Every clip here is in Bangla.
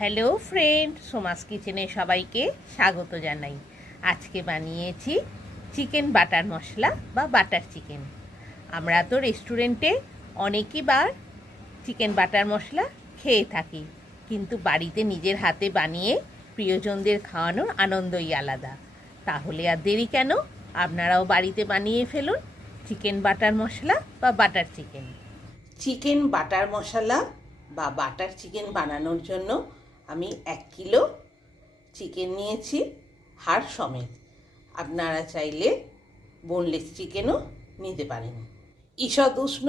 হ্যালো ফ্রেন্ড, সোমাস কিচেনে সবাইকে স্বাগত জানাই। আজকে বানিয়েছি চিকেন বাটার মশলা বা বাটার চিকেন। আমরা তো রেস্টুরেন্টে অনেকবার চিকেন বাটার মশলা খেয়ে থাকি, কিন্তু বাড়িতে নিজের হাতে বানিয়ে প্রিয়জনদের খাওয়ানোর আনন্দই আলাদা। তাহলে আর দেরি কেন, আপনারাও বাড়িতে বানিয়ে ফেলুন চিকেন বাটার মশলা বা বাটার চিকেন। চিকেন বাটার মশলা বা বাটার চিকেন বানানোর জন্য আমি 1 কিলো চিকেন নিয়েছি, হাড় সমেত। আপনারা চাইলে বোনলেস চিকেনও নিতে পারেন। ঈষৎ উষ্ণ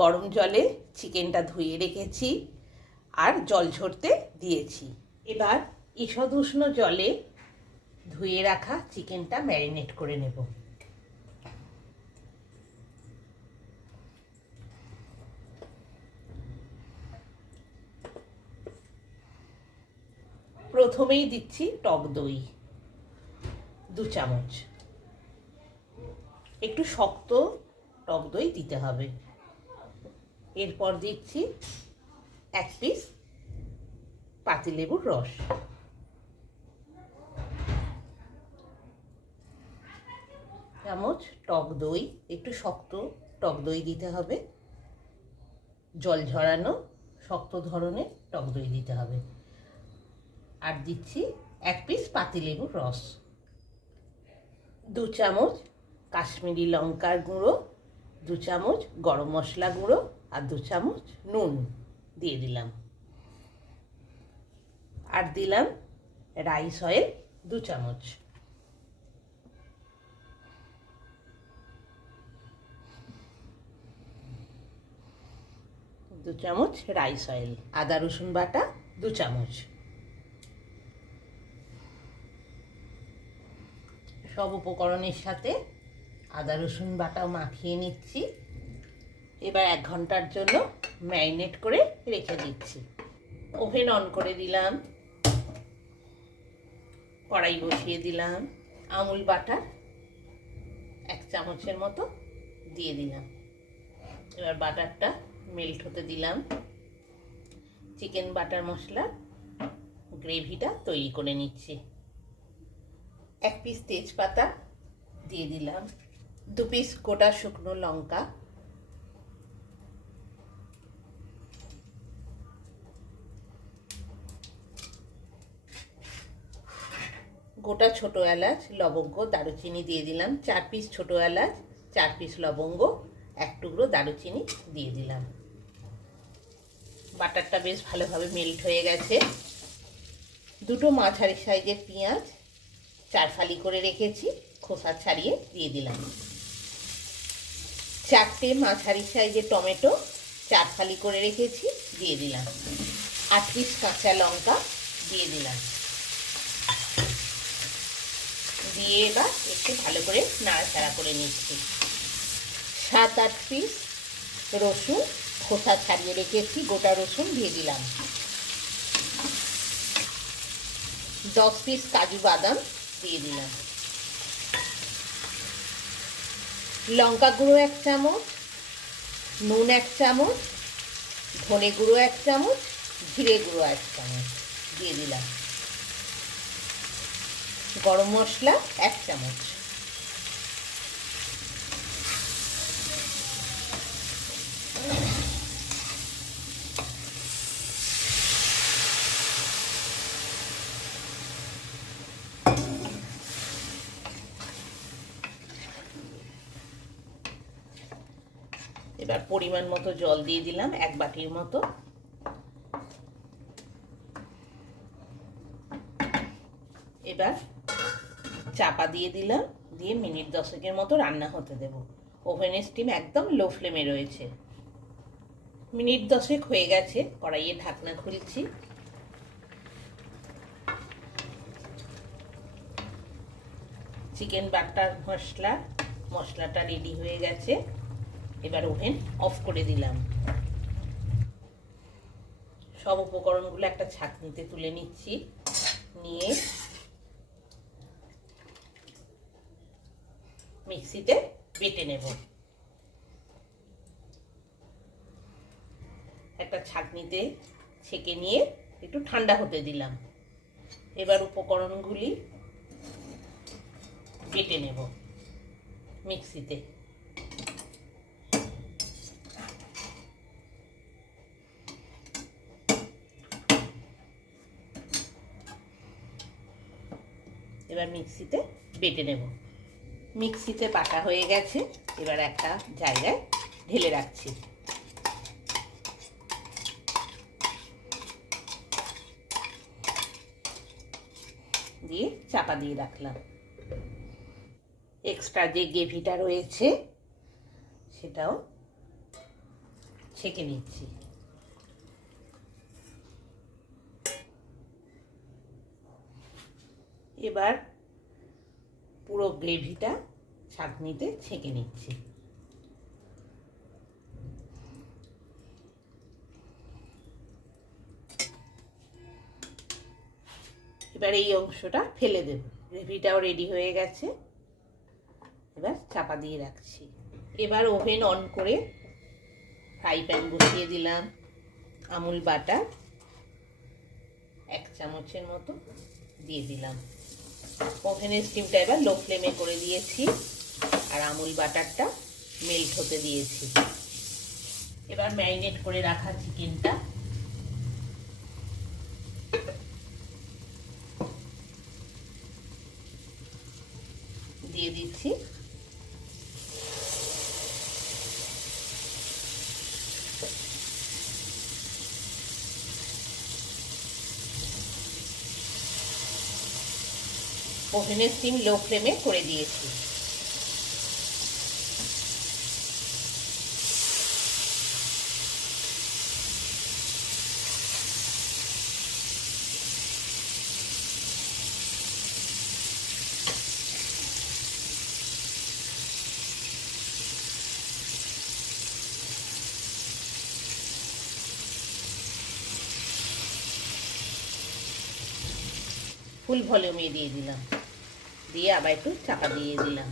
গরম জলে চিকেনটা ধুয়ে রেখেছি আর জল ঝরতে দিয়েছি। এবার ঈষৎ উষ্ণ জলে ধুয়ে রাখা চিকেনটা ম্যারিনেট করে নেব। প্রথমেই দিচ্ছি টক দই 2 চামচ। একটু শক্ত টক দই দিতে হবে। এরপর দিচ্ছি 1 পিস পাতিলেবুর রস। চামচ টক দই, একটু শক্ত টক দই দিতে হবে, জল ঝরানো শক্ত ধরনের টক দই দিতে হবে। আর দিচ্ছি 1 পিস পাতিলেবুর রস, 2 চামচ কাশ্মীরি লঙ্কার গুঁড়ো, 2 চামচ গরম মশলা গুঁড়ো আর 2 চামচ নুন দিয়ে দিলাম। আর দিলাম রাইস অয়েল 2 চামচ। দু চামচ রাইস অয়েল। আদা রসুন বাটা 2 চামচ। সব উপকরণের সাথে আদা রসুন বাটাও মাখিয়ে নিচ্ছি। এবার 1 ঘন্টার জন্য ম্যারিনেট করে রেখে দিচ্ছি। ওভেন অন করে দিলাম, কড়াই বসিয়ে দিলাম, আমুল বাটার 1 চামচের মতো দিয়ে দিলাম। এবার বাটারটা মেল্ট হতে দিলাম। চিকেন বাটার মশলা গ্রেভিটা তৈরি করে নিচ্ছি। 1 পিস তেজপাতা দিয়ে দিলাম, 2 পিস গোটা শুকনো লঙ্কা, গোটা ছোট এলাচ, লবঙ্গ, দারুচিনি দিয়ে দিলাম। 4 পিস ছোট এলাচ, 4 পিস লবঙ্গ, 1 টুকরো দারুচিনি দিয়ে দিলাম। বাটারটা বেশ ভালোভাবে মেল্ট হয়ে গেছে। 2টো মাঝারি সাইজের পেঁয়াজ 4 ফালি করে রেখেছি, খোসা ছাড়িয়ে দিয়ে দিলাম। 4টে মাঝারি সাইজের টমেটো 4 ফালি করে রেখেছি, দিয়ে দিলাম। 8 পিস কাঁচা লঙ্কা দিয়ে দিলাম। দিয়ে এবার একটু ভালো করে নাড়াচাড়া করে নিচ্ছি। 7-8 পিস রসুন খোসা ছাড়িয়ে রেখেছি, গোটা রসুন দিয়ে দিলাম। 10 পিস কাজু বাদাম দিয়ে দিলাম। লঙ্কা গুঁড়ো 1 চামচ, নুন 1 চামচ, ধনে গুঁড়ো 1 চামচ, জিরে গুঁড়ো 1 চামচ দিয়ে দিলাম। গরম মশলা 1 চামচ। এবার পরিমাণ মতো জল দিয়ে দিলাম, 1 বাটির মতো। এবার চাপা দিয়ে দিলাম, দিয়ে মিনিট 10-এর মতো রান্না হতে দেব। ওভেনের স্টিম একদম লো ফ্লেমে রয়েছে। মিনিট 10 হয়ে গেছে, কড়াইয়ে ঢাকনা খুলছি। চিকেন বাটার মশলাটা রেডি হয়ে গেছে। এবার ওভেন অফ করে দিলাম। সব উপকরণগুলো একটা ছাঁকনিতে তুলে নিচ্ছি, নিয়ে মিক্সিতে বেটে নেব। একটা ছাঁকনিতে ছেঁকে নিয়ে একটু ঠান্ডা হতে দিলাম। এবার উপকরণগুলি বেটে নেব মিক্সিতে। এবার মিক্সিতে বেটে নেব। মিক্সিতে বাটা হয়ে গেছে, এবার একটা জায়গায় ঢেলে রাখছি। দিয়ে চাপা দিয়ে রাখলাম। এক্সট্রা যে গ্রেভিটা রয়েছে সেটাও ছেঁকে নিচ্ছি। এবার পুরো গ্রেভিটা ছাঁকনিতে ছেঁকে নিচ্ছি। এবার এই অংশটা ফেলে দেব। গ্রেভিটাও রেডি হয়ে গেছে, এবার চাপা দিয়ে রাখছি। এবার ওভেন অন করে ফ্রাই প্যান বসিয়ে দিলাম। আমুল বাটার 1 চামচের মতো দিয়ে দিলাম। ওভেনের স্টিমটা এবার লো ফ্লেমে করে দিয়েছি আর আমুল বাটারটা মেল্ট হতে দিয়েছি। এবার ম্যারিনেট করে রাখা চিকেনটা দিয়ে দিচ্ছি। ওভেনের স্টিম লো ফ্লেমে করে দিয়েছি। ফুল ভলিউমে দিয়ে দিলাম, দিয়ে আবার একটু চাপা দিয়ে দিলাম।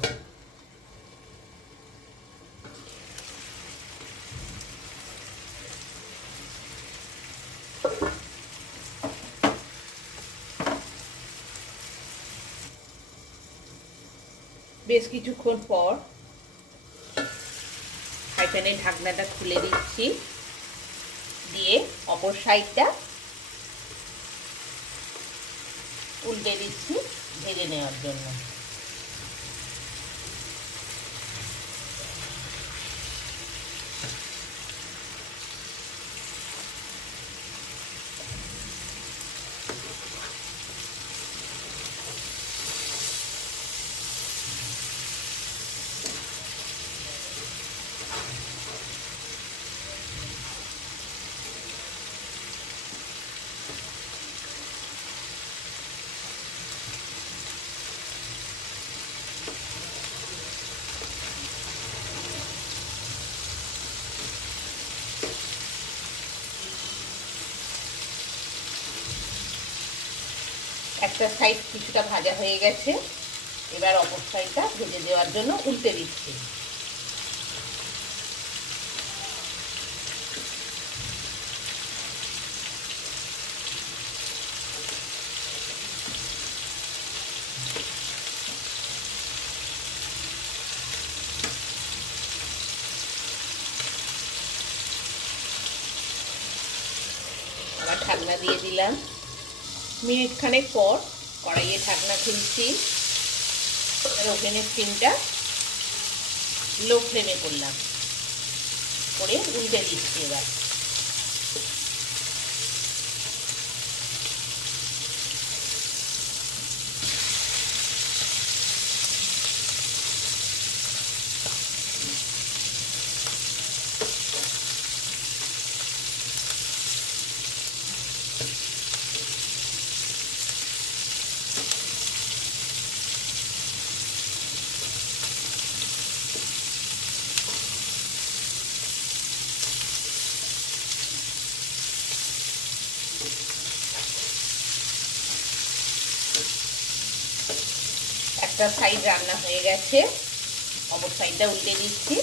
বেশ কিছুক্ষণ পর ফ্রাই প্যানের ঢাকনাটা খুলে দিচ্ছি, দিয়ে অপর সাইডটা উল্টে দিচ্ছি ভেজে নেওয়ার জন্য। একটা সাইড কিছুটা ভাজা হয়ে গেছে, এবার অপর সাইডটা ভেজে দেওয়ার জন্য উল্টে দিচ্ছি। আবার ঢাকনা দিয়ে দিলাম। মিনিট খানেক পর কড়াইয়ে ঢাকনা খুলছি। ওভেনের স্টিমটা লো ফ্লেমে করলাম, করে উল্টে দিচ্ছি। এবার একটা সাইড রান্না হয়ে গেছে, অপর সাইডটা উল্টে দিচ্ছি।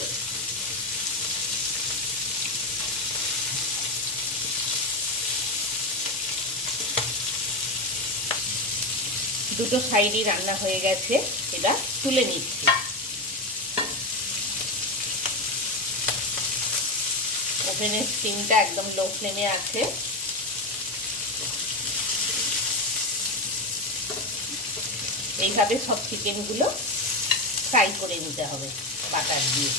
দুটো সাইডই রান্না হয়ে গেছে, এবার তুলে নিচ্ছি। ওভেনের স্টিমটা একদম লো ফ্লেমে আছে। এইভাবে সব চিকেনগুলো ফ্রাই করে নিতে হবে বাটার দিয়ে।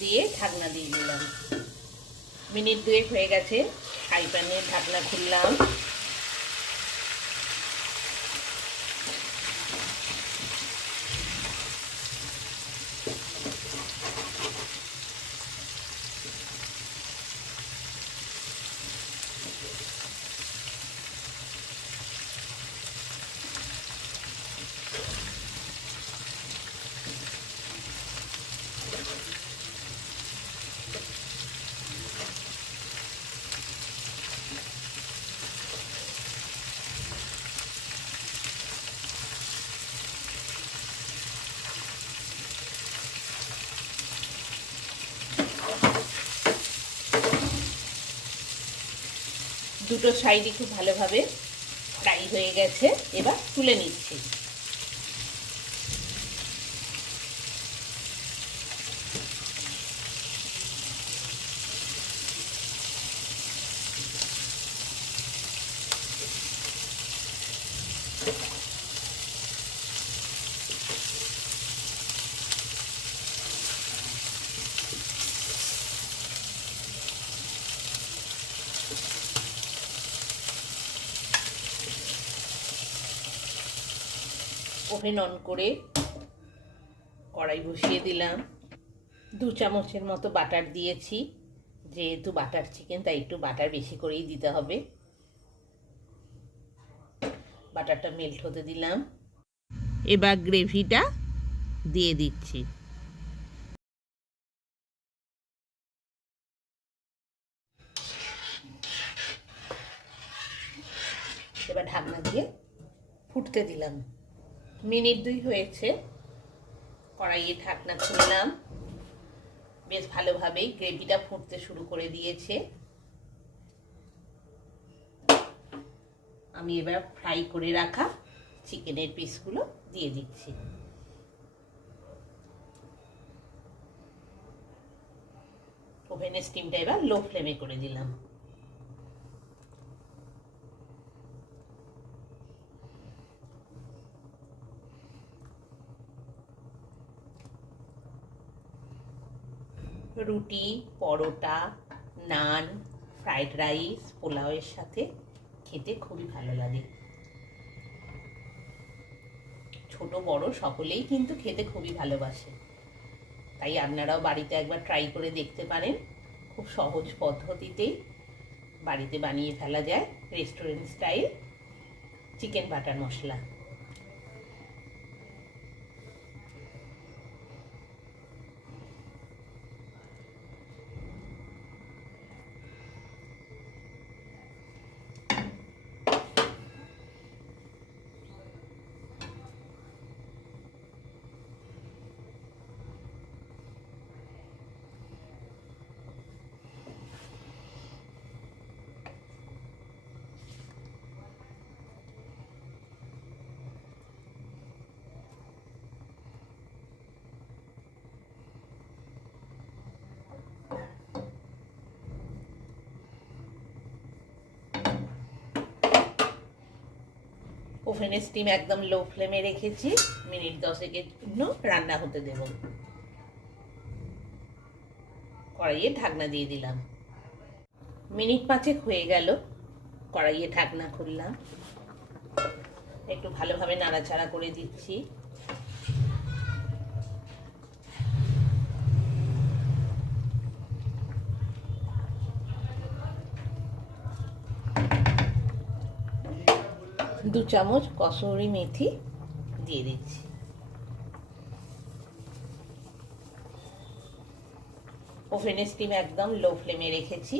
দিয়ে ঢাকনা দিয়ে দিলাম। মিনিট 2 হয়ে গেছে, ফ্রাই প্যানের ঢাকনা খুললাম। দুটো সাইডই খুব ভালোভাবে ফ্রাই হয়ে গেছে, এবার তুলে নিচ্ছি। ওভেন অন করে কড়াই বসিয়ে দিলাম। 2 চামচের মতো বাটার দিয়েছি, যেহেতু বাটার চিকেন তাই একটু বাটার বেশি করেই দিতে হবে। বাটারটা মেল্ট হতে দিলাম। এবার গ্রেভিটা দিয়ে দিচ্ছি। এবার ঢাকনা দিয়ে ফুটতে দিলাম। মিনিট 2 হয়েছে, কড়াইয়ে ঢাকনা খুললাম। বেশ ভালোভাবেই গ্রেভিটা ফুটতে শুরু করে দিয়েছে। আমি এবার ফ্রাই করে রাখা চিকেনের পিসগুলো দিয়ে দিচ্ছি। ওভেনের স্টিমটা এবার লো ফ্লেমে করে দিলাম। রুটি, পরোটা, নান, ফ্রাইড রাইস, পোলাওয়ের সাথে খেতে খুবই ভালো লাগে। ছোট বড় সকলেই কিন্তু খেতে খুবই ভালোবাসে, তাই আপনারাও বাড়িতে একবার ট্রাই করে দেখতে পারেন। খুব সহজ পদ্ধতিতেই বাড়িতে বানিয়ে ফেলা যায় রেস্টুরেন্ট স্টাইল চিকেন বাটার মশলা। ওভেনের স্টিম একদম লো ফ্লেমে রেখেছি। মিনিট 10-এর জন্য রান্না হতে দেব। কড়াইয়ে ঢাকনা দিয়ে দিলাম। মিনিট 5 হয়ে গেল, কড়াইয়ে ঢাকনা খুললাম, একটু ভালোভাবে নাড়াচাড়া করে দিচ্ছি। দু চামচ কসুরি মেথি দিয়ে দিচ্ছি। ওভেনের স্টিম একদম লো ফ্লেমে রেখেছি।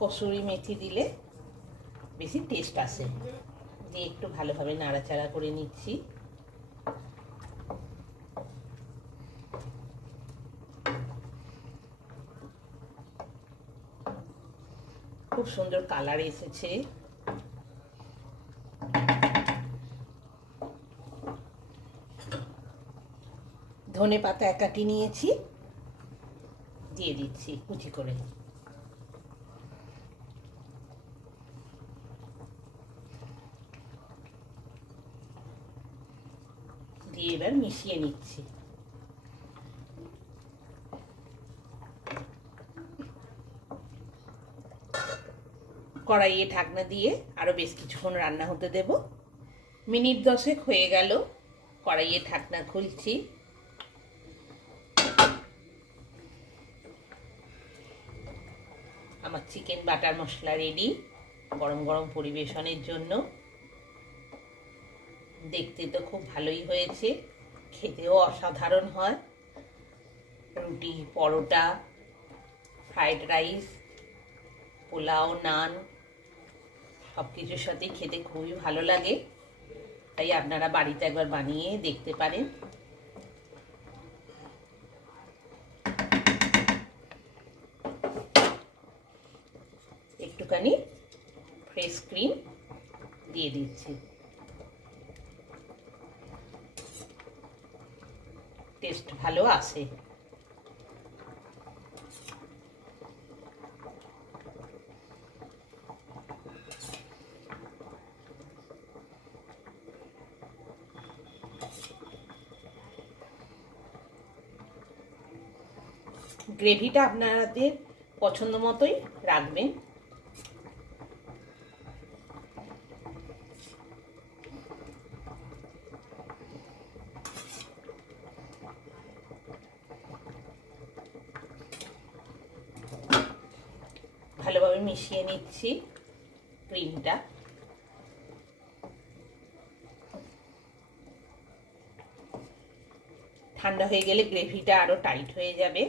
কসুরি মেথি দিলে বেশি টেস্ট আসে। দিয়ে একটু ভালোভাবে নাড়াচাড়া করে নিচ্ছি। খুব সুন্দর কালার এসেছে। ধনে পাতা এক আটি নিয়েছি, দিয়ে দিচ্ছি কুচি করে। দিয়ে এবার মিশিয়ে নিচ্ছি। কড়াইয়ে ঢাকনা দিয়ে আরো বেশ কিছুক্ষণ রান্না হতে দেব। মিনিট 10 হয়ে গেল, কড়াইয়ে ঢাকনা খুলছি। আমার চিকেন বাটার মশলা রেডি গরম গরম পরিবেশনের জন্য। দেখতে তো খুব ভালোই হয়েছে, খেতেও অসাধারণ হয়। রুটি, পরোটা, ফ্রাইড রাইস, পোলাও, নান সব কিছুর সাথেই খেতে খুবই ভালো লাগে। তাই আপনারা বাড়িতে একবার বানিয়ে দেখতে পারেন। একটুখানি ফ্রেশ ক্রিম দিয়ে দিচ্ছি। টেস্ট ভালো আসে। গ্রেভিটা আপনাদের পছন্দ মতোই রাখবেন। ভালোভাবে মিশিয়ে নিচ্ছি ক্রিমটা। ঠান্ডা হয়ে গেলে গ্রেভিটা আরো টাইট হয়ে যাবে।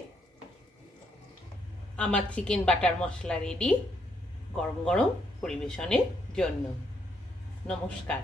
আমার চিকেন বাটার মশলা রেডি গরম গরম পরিবেশনের জন্য। নমস্কার।